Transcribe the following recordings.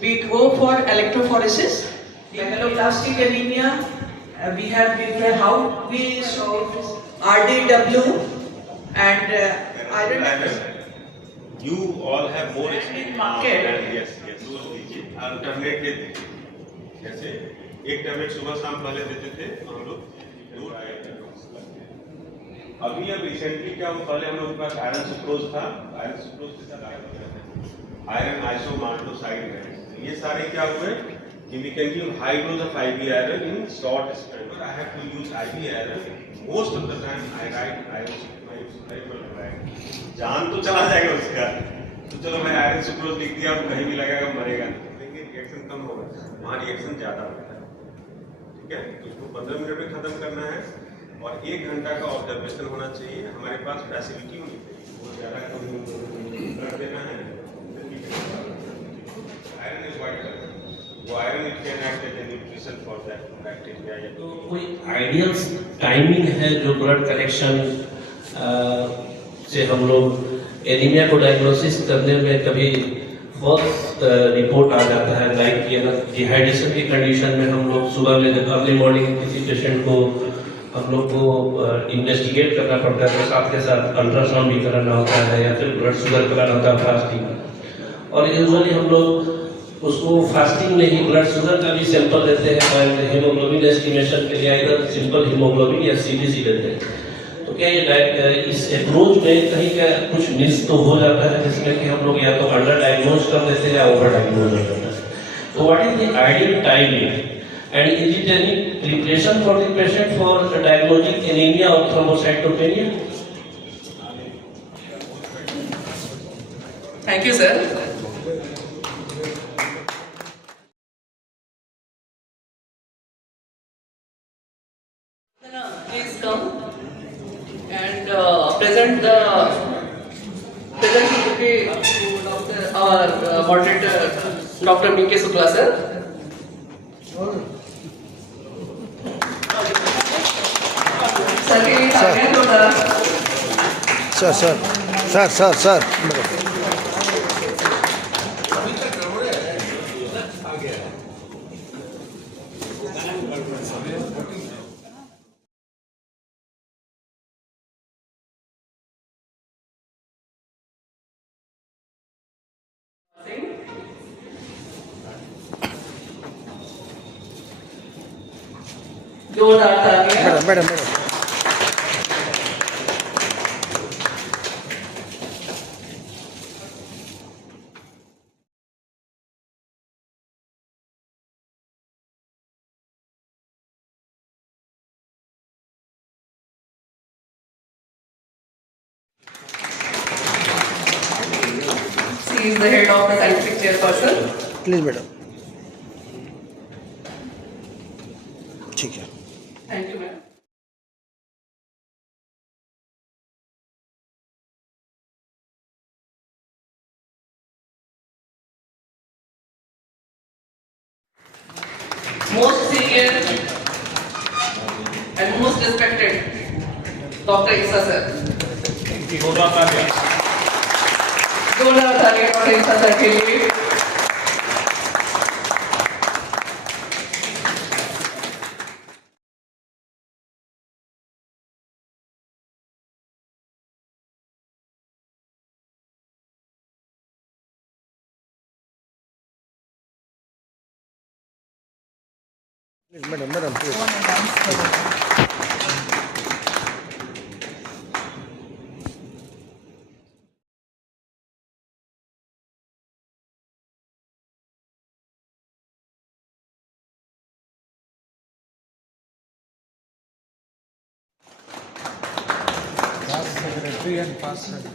we go for electrophoresis. Megaloblastic anemia, we have different, how we solve RDW and iron deficiency. You all have more experience. Market. Yes, yes. रोज दीजिए, अल्टरनेट दीजिए. जैसे एक टैबलेट सुबह शाम पहले देते थे, तो हम लोग दो अभी अब रिसेंटली क्या हुआ, पहले हम लोग के पास आयरन सुक्रोज था, आयरन सुक्रोज के साथ आयरन आइसोमार्टोसाइड है. ये सारे क्या हुए कि we can give high dose of IV iron in short spurt. I have to use IV iron. Most of the time I write iron sucrose. जान तो चला जाएगा उसका, तो चलो मैं आयरन सुक्रोज लिख दिया, कहीं भी लगाएगा मरेगा नहीं, लेकिन रिएक्शन कम होगा, वहाँ रिएक्शन ज्यादा होता है. ठीक है, तो उसको 15 मिनट में खत्म करना है और 1 घंटा का ऑब्जर्वेशन होना चाहिए. हमारे पास फैसिलिटी होनी चाहिए, वो ज्यादा कर देना है. आयरन इज वाइटल, वो iron it can act as a nutrition for that bacteria. तो कोई आइडियल टाइमिंग है जो ब्लड कलेक्शन से हम लोग एनीमिया को डायग्नोसिस करने में कभी फॉल्स रिपोर्ट आ जाता है, लाइक कि अगर डिहाइड्रेशन की कंडीशन में हम लोग सुबह में जब अर्ली मॉर्निंग किसी पेशेंट को हम लोग को इन्वेस्टिगेट करना पड़ता है, तो साथ के साथ अल्ट्रासाउंड भी कराना होता है या फिर ब्लड शुगर कराना होता है फास्टिंग. और यूजुअली हम लोग उसको फास्टिंग में ही ब्लड शुगर का भी सैंपल लेते हैं और हीमोग्लोबिन एस्टिमेशन के लिए इधर सिंपल हीमोग्लोबिन या सीबीसी लेते हैं. तो क्या ये इस अप्रोच में कहीं का कुछ मिस तो हो जाता है, जिसमें कि हम लोग या तो अंडर डायग्नोज कर देते हैं या ओवर डायग्नोज कर देते हैं. तो what is the ideal timing and is it any preparation for the patient for diagnosing anaemia और thrombocytopenia? Thank you, sir. Please come and present to our moderator, Dr. B.K. Shukla, sir. Sir. जोरदार तालियां. Madam. She is the head of the scientific chairperson. Please madam. ठीक है. Thank you, ma'am. Most senior and most respected Dr. Isa sir. जोरदार तालियां डॉक्टर ईसा सर के लिए. Madam please. Secretary and past secretary.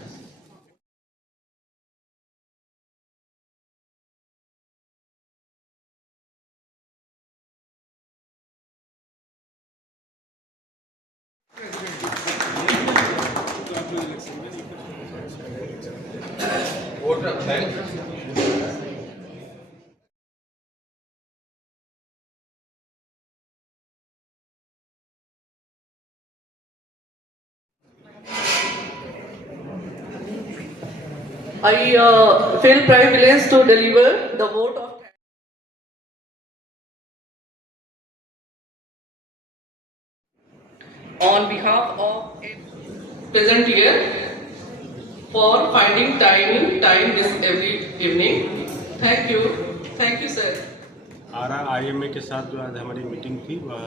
I feel privileged to deliver the vote of on behalf of present here for finding time this every evening. Thank you sir. RIMA के साथ जो आज हमारी मीटिंग थी वह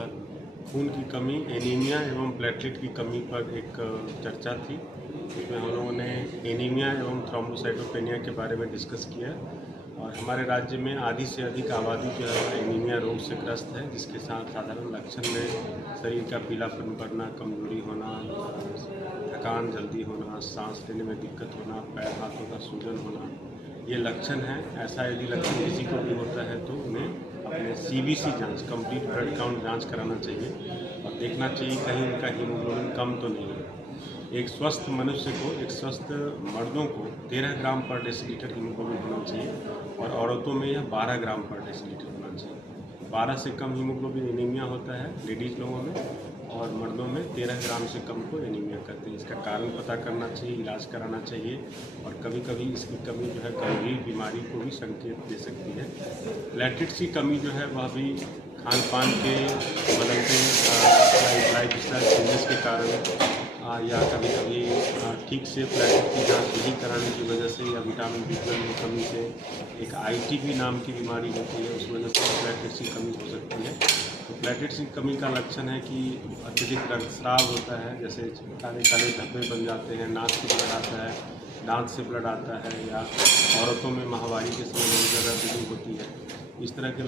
खून की कमी, एनीमिया एवं प्लेटलेट की कमी पर एक चर्चा थी। इसमें हम लोगों ने एनीमिया एवं थ्रोम्बोसाइटोपेनिया के बारे में डिस्कस किया और हमारे राज्य में आधी से अधिक आबादी जो है एनीमिया रोग से ग्रस्त है, जिसके साथ साधारण लक्षण में शरीर का पीलापन बढ़ना, कमजोरी होना, थकान जल्दी होना, सांस लेने में दिक्कत होना, पैर हाथों का सूजन होना, ये लक्षण हैं। ऐसा यदि लक्षण किसी को भी होता है तो उन्हें अपने CBC जांच, कंप्लीट ब्लड काउंट जांच कराना चाहिए और देखना चाहिए कहीं उनका हीमोग्लोबिन कम तो नहीं है। एक स्वस्थ मनुष्य को, एक स्वस्थ मर्दों को 13 ग्राम पर डेसीलीटर हीमोग्लोबिन होना चाहिए और औरतों में यह 12 ग्राम पर डेसीलीटर होना चाहिए। 12 से कम हीमोग्लोबिन एनीमिया होता है लेडीज़ लोगों में और मर्दों में 13 ग्राम से कम को एनीमिया कहते हैं। इसका कारण पता करना चाहिए, इलाज कराना चाहिए और कभी कभी इसकी कमी जो है गंभीर बीमारी को भी संकेत दे सकती है। प्लेटलेट्स की कमी जो है वह भी खान पान के बदलते लाइफ स्टाइल चेंजेस के कारण या कभी कभी ठीक से प्लेटलेट की जांच नहीं कराने की वजह से या विटामिन B12 की कमी से एक ITP नाम की बीमारी होती है, उस वजह से प्लेटलेट्स की कमी हो सकती है। तो प्लेटलेट्स की कमी का लक्षण है कि अत्यधिक रक्तस्राव होता है, जैसे काले काले धब्बे बन जाते हैं, नाक से ब्लड आता है, दांत से ब्लड आता है या औरतों में माहवारी के समय बहुत ज़्यादा ब्लीडिंग होती है। इस तरह के